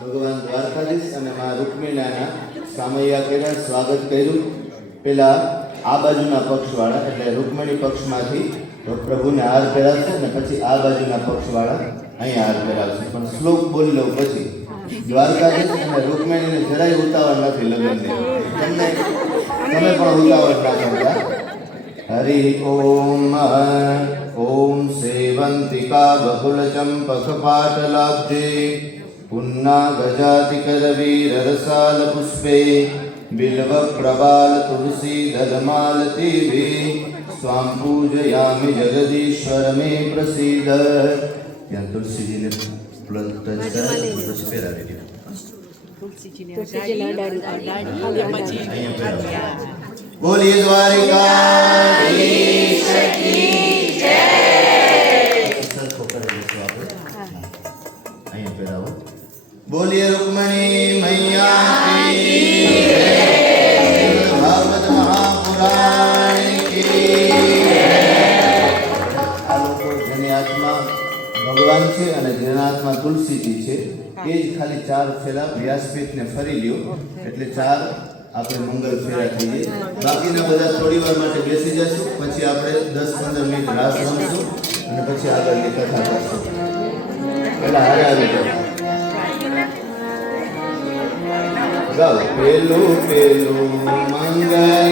ભગવાન દ્વારકાધીશ અને મા રૂકમિણીના સામૈયા કર્યા, સ્વાગત કર્યું. પેલા આ બાજુના પક્ષવાળા એટલે રૂકમિણી પક્ષમાંથી પ્રભુને હાર પહેરાવશે અને પછી આ બાજુના પક્ષવાળા અહીંયા હાર પહેરાવશે. પણ શ્લોક બોલી લઉં પછી. દ્વારકાધીશ અને રૂકમિણીને જરાય ઉતાવળ નથી લગ્નને. તમે પણ ઉતાવળ ના કરતા. હરિ ઓમ ઓમ સેવંતિકા બહુલ ચંપક પાટલાબ્જે પુન્ના ગજાતિકરવીર રસાલ પુષ્પે બિલ્વ પ્રબાલ તુલસી દલમાલતી ભે સ્વામ પૂજયામિ જગદીશ્વર મે પ્રસિદ્ધ. ત્યાં તુલસીજીને બોલીએ દ્વારિકાધીશ કી જય. સરખો કરી દઈશું આપણે. અહીંયા પહેરાવો. બોલીએ રૂકમણી મૈયા કી જય. ભાગવત મહાપુરાણ કી જય. આ લોકો જેની આત્મા ભગવાન છે અને જેના આત્મા તુલસીજી છે એ જ ખાલી 4 ફેરા વ્યાસપીઠને ફરી લ્યો એટલે 4 આપણે મંગળ ફેરા થઈ જાય. બાકીના બધા થોડી વાર માટે બેસી જશું, પછી આપણે 10-15 મિનિટ રાસ રમશું અને પછી આગળની કથા કરશું. પેલા હારે આવી જાઓ. પેલું પેલું મંગળ